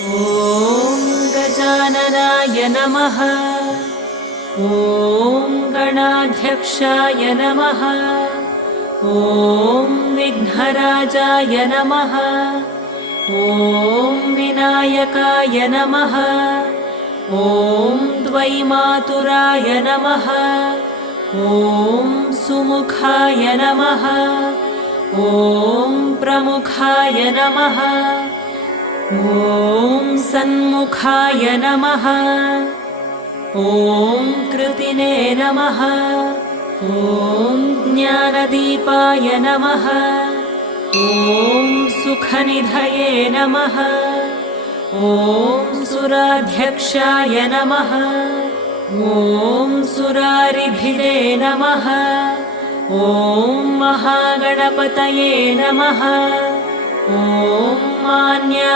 ॐ गजाननाय नमः। ॐ गणाध्यक्षाय नमः। ॐ विघ्नराजाय नमः। ॐ विनायकाय नमः। ॐ द्वैमातुराय नमः। ॐ सुमुखाय नमः। ॐ प्रमुखाय नमः। ॐ सन्मुखाय नमः। ॐ कृतिने नमः। ॐ ज्ञानदीपाय नमः। ॐ सुखनिधये नमः। ॐ सुराध्यक्षाय नमः। ॐ सुरारिभिदे नमः। ॐ महागणपतये नमः। ॐ मान्या